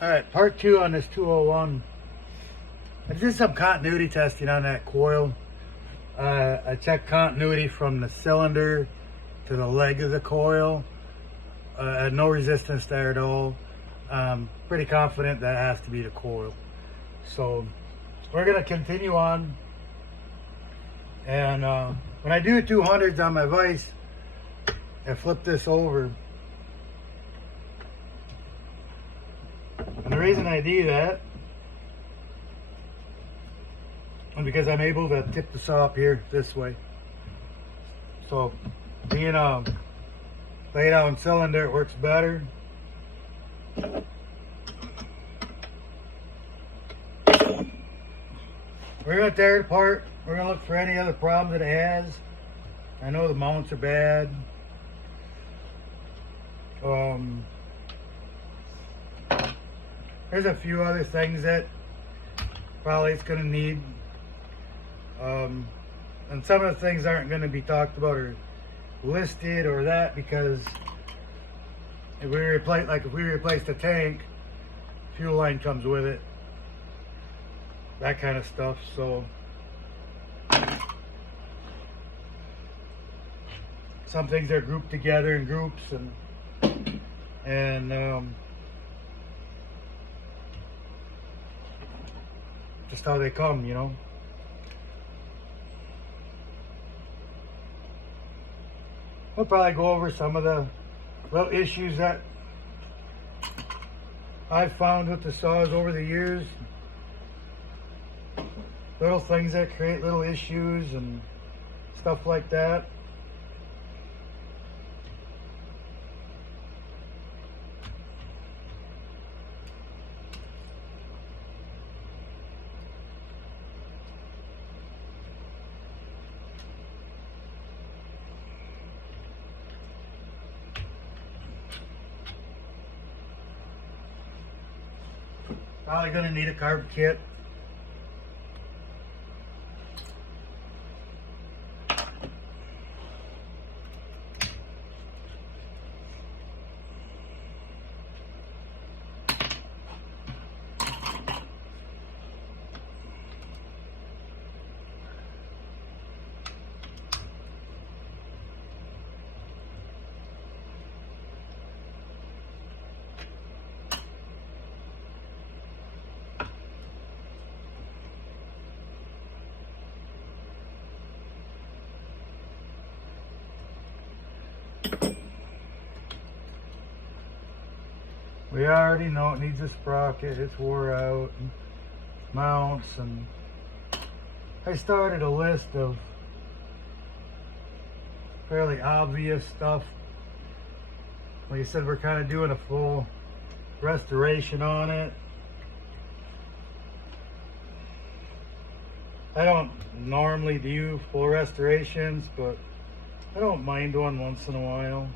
Alright, part 2 on this 201. I did some continuity testing on that coil. I checked continuity from the cylinder to the leg of the coil. I had no resistance there at all. Pretty confident that has to be the coil. So we're going to continue on. And when I do 200s on my vise, I flip this over. And the reason I do that is because I'm able to tip the saw up here this way. So being a lay down cylinder, it works better. We're going to tear it apart. We're going to look for any other problems that it has. I know the mounts are bad. There's a few other things that probably it's going to need. And some of the things aren't going to be talked about or listed or that, because if we replace the tank, fuel line comes with it, that kind of stuff. So some things are grouped together in groups, and just how they come, you know. We'll probably go over some of the little issues that I've found with the saws over the years. Little things that create little issues and stuff like that. Probably going to need a carb kit. We already know it needs a sprocket, it's wore out, and mounts, and I started a list of fairly obvious stuff. Like I said, we're kind of doing a full restoration on it. I don't normally do full restorations, but I don't mind one once in a while.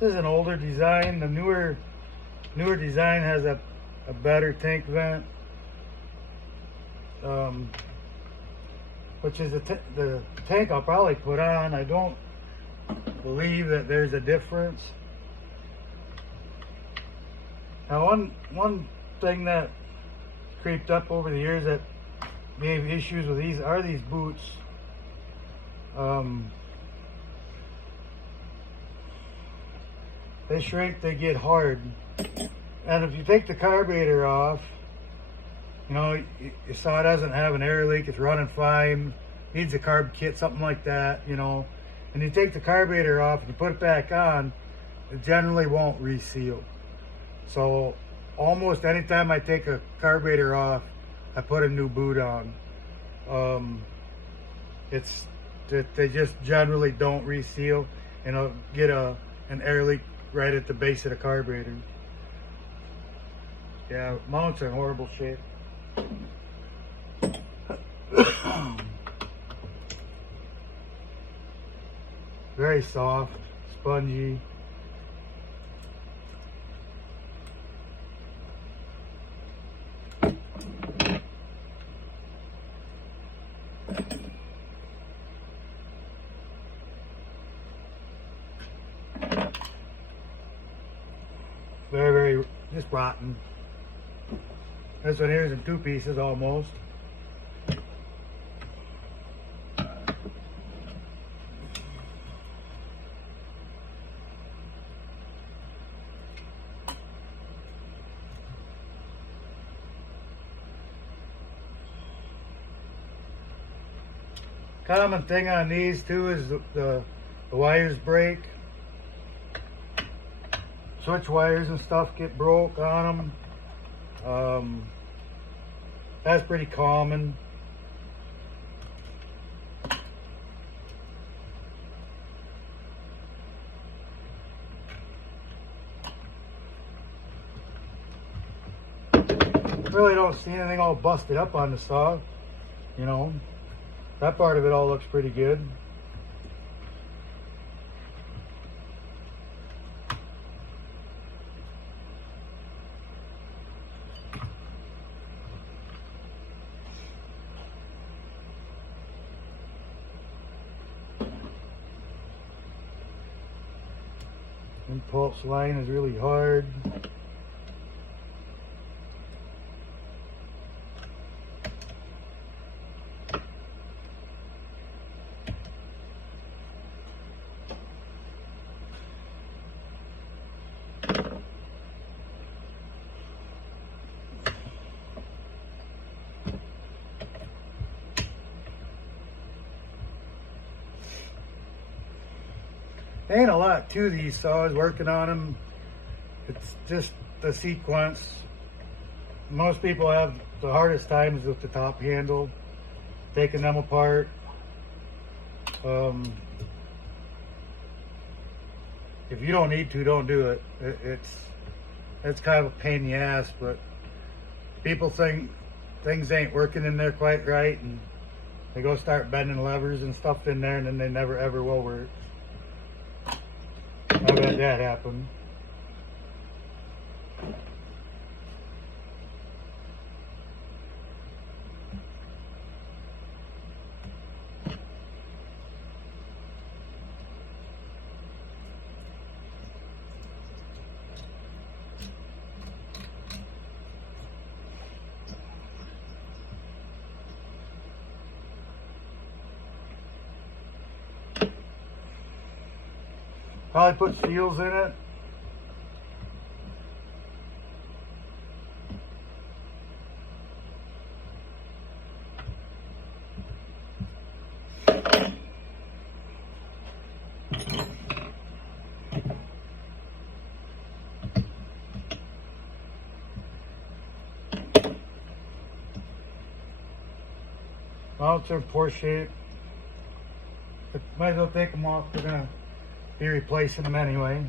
This is an older design. The newer design has a better tank vent, which is the tank I'll probably put on. I don't believe that there's a difference. Now, one thing that creeped up over the years that gave issues with these are these boots. They shrink, they get hard. And if you take the carburetor off, you know, your saw doesn't have an air leak, it's running fine, needs a carb kit, something like that, you know. And you take the carburetor off and you put it back on, it generally won't reseal. So almost anytime I take a carburetor off, I put a new boot on. They just generally don't reseal, and I'll get an air leak right at the base of the carburetor. Yeah, mounts are in horrible shape. Very soft, spongy. Very, just rotten. This one here is in 2 pieces almost. Common thing on these too is the wires break. Switch wires and stuff get broke on them. That's pretty common. Really don't see anything all busted up on the saw, you know. That part of it all looks pretty good. Impulse line is really hard. There ain't a lot to these saws working on them. It's just the sequence. Most people have the hardest times with the top handle, taking them apart. If you don't need to, don't do it. It's kind of a pain in the ass, but people think things ain't working in there quite right, and they go start bending levers and stuff in there, and then they never ever will work. I've had that happen. Probably put seals in it. Mounts are in poor shape. But might as well take them off. We're gonna be replacing them anyway.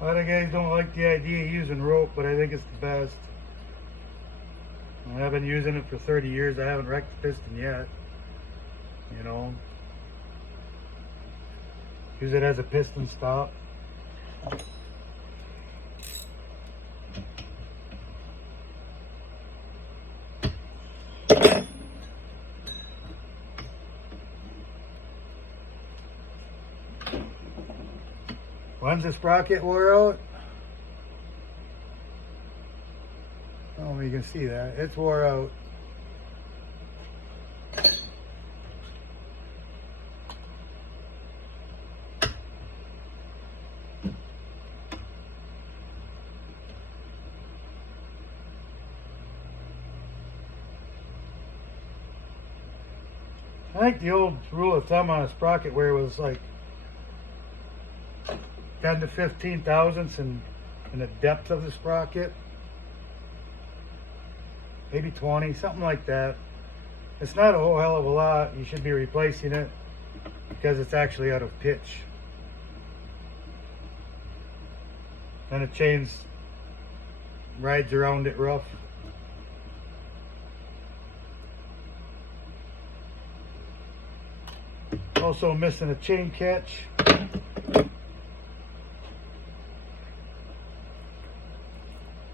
A lot of guys don't like the idea of using rope, but I think it's the best. I've been using it for 30 years. I haven't wrecked the piston yet. You know, use it as a piston stop. When's the sprocket wore out? Oh, you can see that. It's wore out. I think the old rule of thumb on a sprocket wear was like 10 to 15 thousandths in the depth of the sprocket. Maybe 20, something like that. It's not a whole hell of a lot. You should be replacing it because it's actually out of pitch. And the chains rides around it rough. Also missing a chain catch.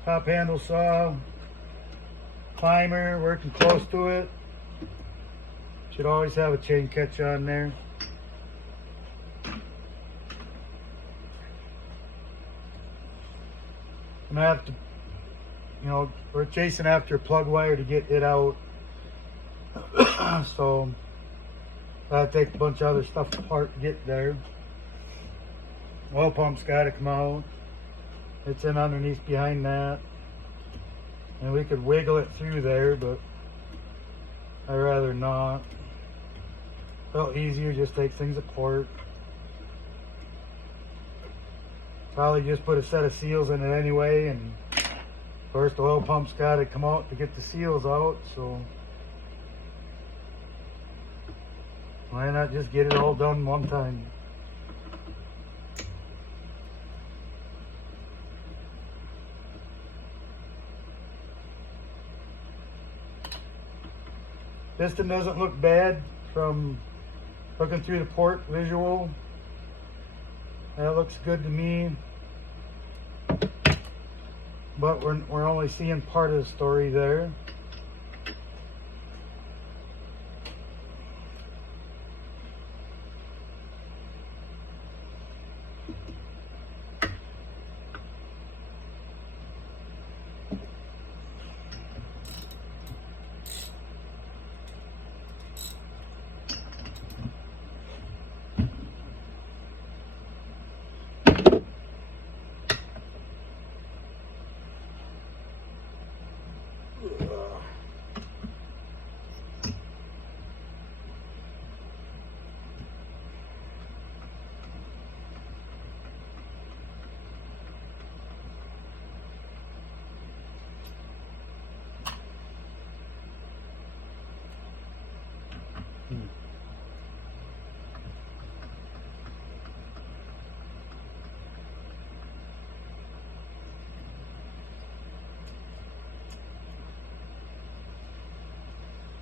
Top handle saw. Climber, working close to it. Should always have a chain catch on there. I'm gonna have to, you know, we're chasing after a plug wire to get it out. So gotta take a bunch of other stuff apart to get there. Oil pump's gotta come out. It's in underneath behind that. And we could wiggle it through there, but I'd rather not. Felt easier, just take things apart. Probably just put a set of seals in it anyway, and of course the oil pump's got to come out to get the seals out, so why not just get it all done one time? Piston doesn't look bad from looking through the port visual. That looks good to me. But we're only seeing part of the story there.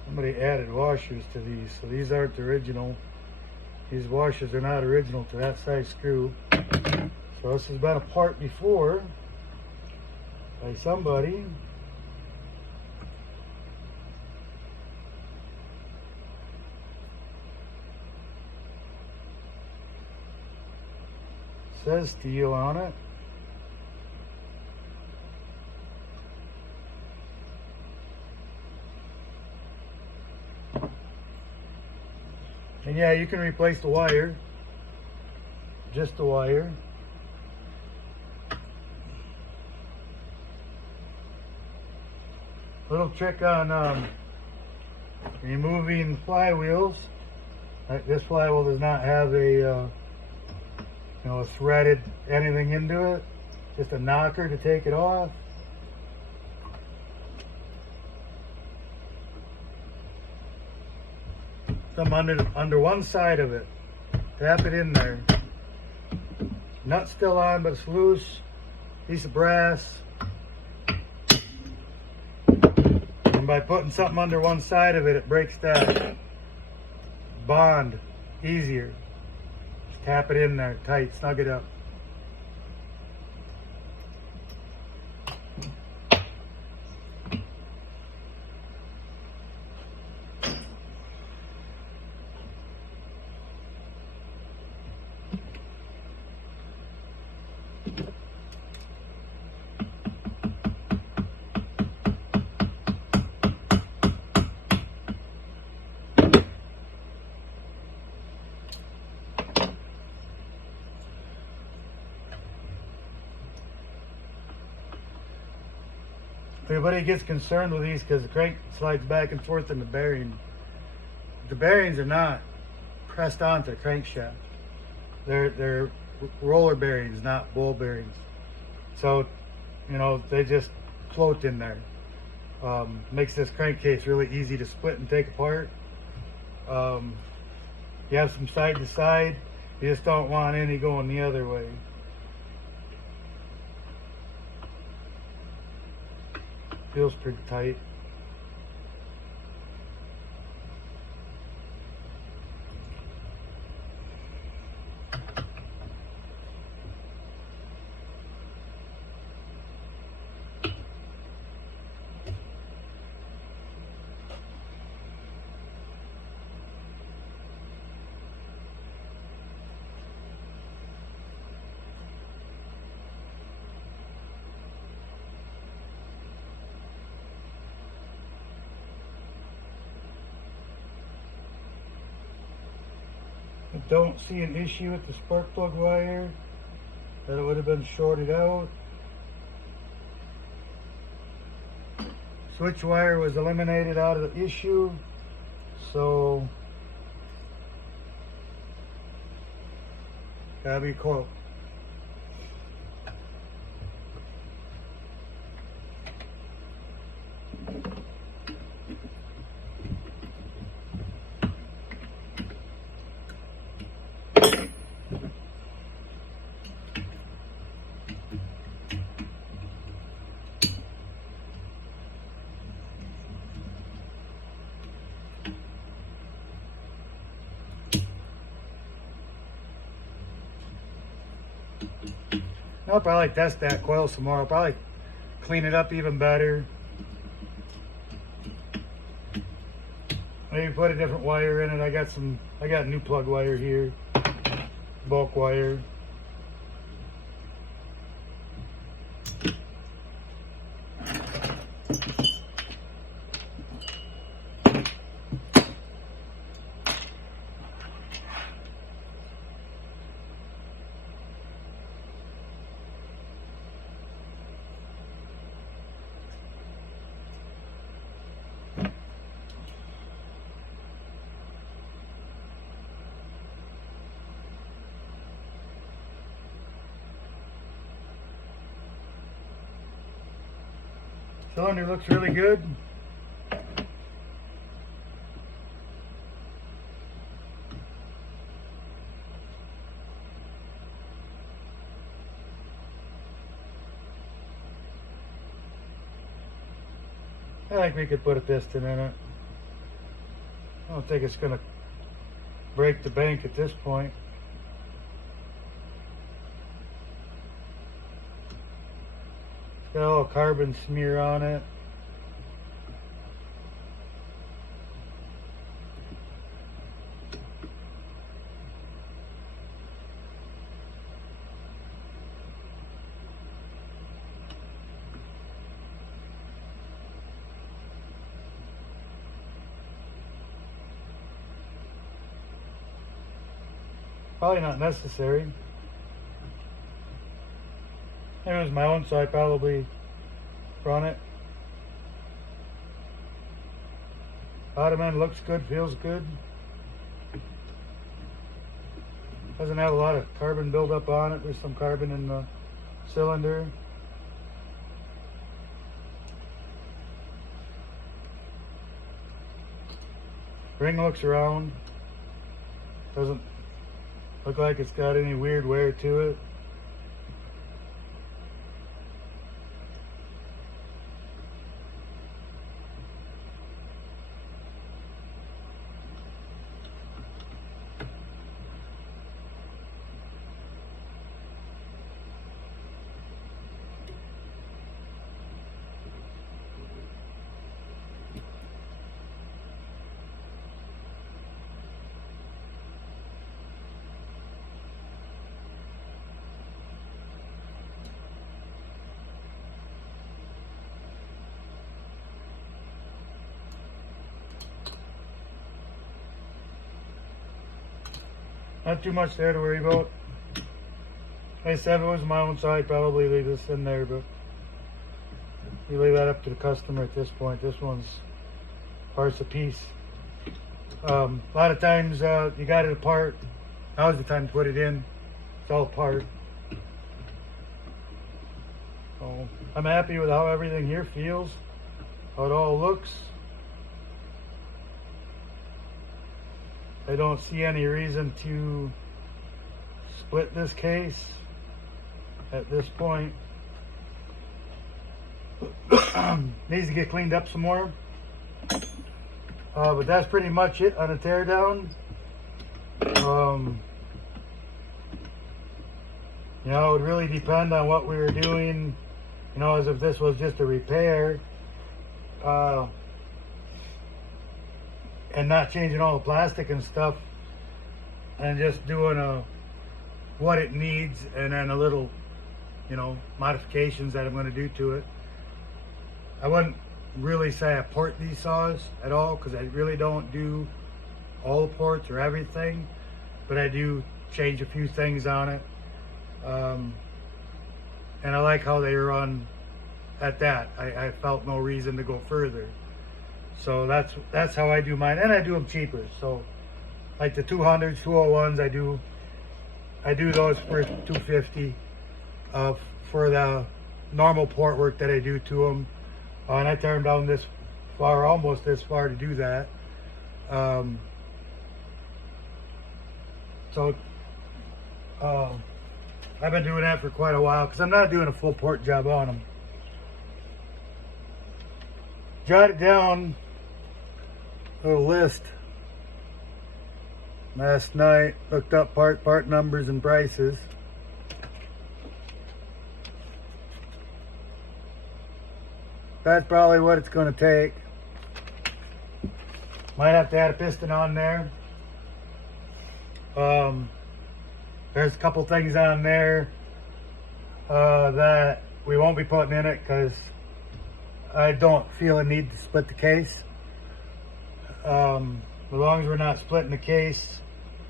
Somebody added washers to these, so these aren't original. These washers are not original to that size screw. So this has been a part before by somebody. Says steel on it. And yeah, you can replace the wire, just the wire. Little trick on removing flywheels. This flywheel does not have a a threaded anything into it, just a knocker to take it off. Come under one side of it, tap it in there. Nut's still on, but it's loose. Piece of brass. And by putting something under one side of it, it breaks that bond easier. Just tap it in there tight, snug it up. Everybody gets concerned with these because the crank slides back and forth in the bearing. The bearings are not pressed onto the crankshaft. They're roller bearings, not ball bearings. So, you know, they just float in there. Makes this crankcase really easy to split and take apart. You have some side to side. You just don't want any going the other way. Feels pretty tight. I don't see an issue with the spark plug wire, that it would have been shorted out. Switch wire was eliminated out of the issue, so gotta be close. I'll probably test that coil some more. I'll probably clean it up even better. Maybe put a different wire in it. I got new plug wire here, bulk wire. Cylinder looks really good. I think we could put a piston in it. I don't think it's gonna break the bank at this point. Got a little carbon smear on it. Probably not necessary. If it was my own, so I probably run it. Bottom end looks good, feels good. Doesn't have a lot of carbon buildup on it. There's some carbon in the cylinder. Ring looks round. Doesn't look like it's got any weird wear to it. Not too much there to worry about. Like I said, if it was my own side, I'd probably leave this in there, but you leave that up to the customer at this point. This one's parts a piece. A lot of times you got it apart. Now's the time to put it in. It's all part. So I'm happy with how everything here feels, how it all looks. I don't see any reason to split this case at this point. Needs to get cleaned up some more. But that's pretty much it on a teardown. You know, it would really depend on what we were doing, you know, as if this was just a repair. And not changing all the plastic and stuff, and just doing what it needs, and then a little, you know, modifications that I'm going to do to it. I wouldn't really say I port these saws at all, because I really don't do all the ports or everything, but I do change a few things on it. And I like how they run at that. I felt no reason to go further. So that's how I do mine, and I do them cheaper. So like the 200s, 201s, I do those for $250 for the normal port work that I do to them. And I tear them down this far, almost this far, to do that. I've been doing that for quite a while, because I'm not doing a full port job on them. Jotted down a little list last night, looked up part numbers and prices. That's probably what it's going to take. Might have to add a piston on there. There's a couple things on there that we won't be putting in it, because I don't feel a need to split the case. As long as we're not splitting the case,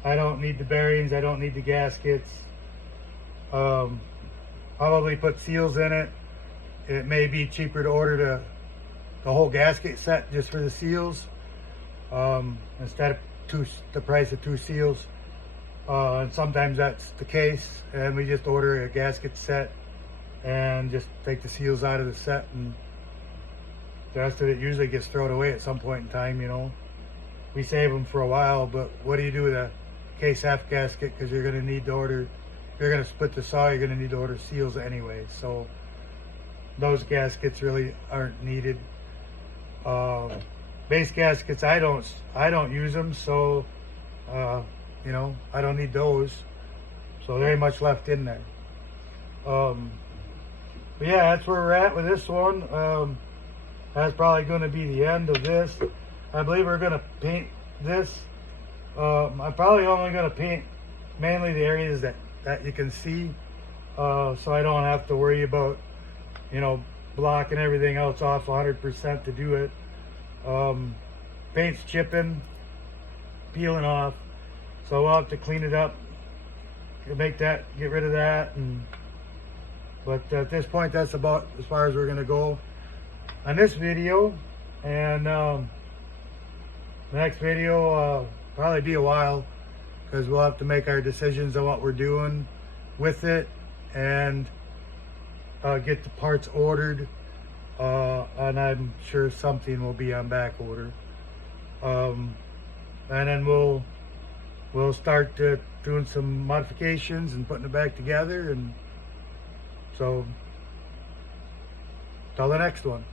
I don't need the bearings, I don't need the gaskets. Probably put seals in it. It may be cheaper to order the whole gasket set just for the seals, instead of the price of 2 seals. And sometimes that's the case, and we just order a gasket set and just take the seals out of the set, and the rest of it usually gets thrown away at some point in time. You know, we save them for a while, but what do you do with a case half gasket? Because you're going to need to order, if you're going to split the saw, you're going to need to order seals anyway. So those gaskets really aren't needed. Base gaskets, I don't use them, so you know, I don't need those. So there ain't much left in there. But yeah, that's where we're at with this one. That's probably going to be the end of this. I believe we're going to paint this. I'm probably only going to paint mainly the areas that you can see, so I don't have to worry about, you know, blocking everything else off 100% to do it. Paint's chipping, peeling off, so we'll have to clean it up, get rid of that. But at this point, that's about as far as we're going to go on this video. And the next video probably be a while, because we'll have to make our decisions on what we're doing with it, and get the parts ordered, and I'm sure something will be on back order. And then we'll start doing some modifications and putting it back together. And so till the next one.